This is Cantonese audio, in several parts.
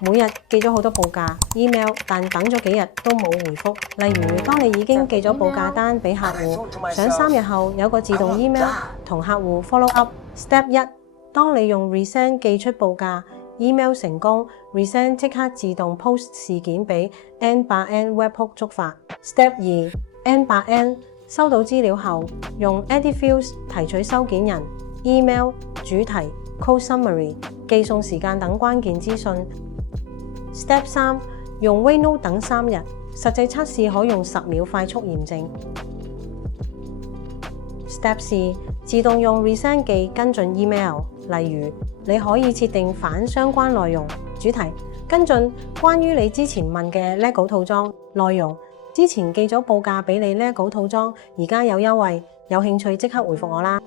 每日寄咗好多報價 email， 但等咗幾日都冇回覆。例如，當你已經寄咗報價單俾客戶，想3日後有個自動 email 同客戶 follow up。Step 1，當你用 resend 寄出報價 email 成功 ，resend 即刻自動 post 事件俾 N8N webhook 觸發。Step 2 N8N 收到資料後，用 edit fields 提取收件人、email、主題、code summary、寄送時間等關鍵資訊。Step 3用 wait note 等3日，實際測試可用10秒快速驗證。Step 4自動用 resend 記跟進 email， 例如你可以設定反相關內容主題跟進關於你之前問嘅 LEGO 套裝內容。之前寄咗報價俾你 LEGO 套裝，而家有優惠，有興趣即刻回覆我啦。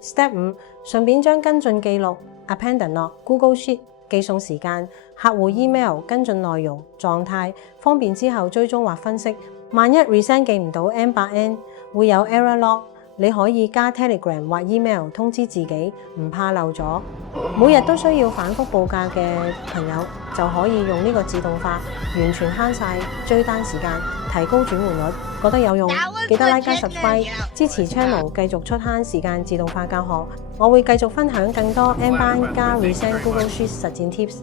Step 5順便將跟進記錄 append 落 Google Sheet， 寄送時間、客戶 email 跟進內容、狀態，方便之後追蹤或分析。萬一 resend 寄唔到 N8N 會有 error log， 你可以加 Telegram 或 email 通知自己，唔怕漏咗。每日都需要反覆報價嘅朋友就可以用呢個自動化，完全慳晒追單時間，提高轉換率。覺得有用，記得 like 加 subscribe 支持 channel， 繼續出慳時間自動化教學。我會繼續分享更多 N 班加 resend Google Sheets 實戰 tips。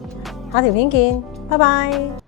下條片見，拜拜。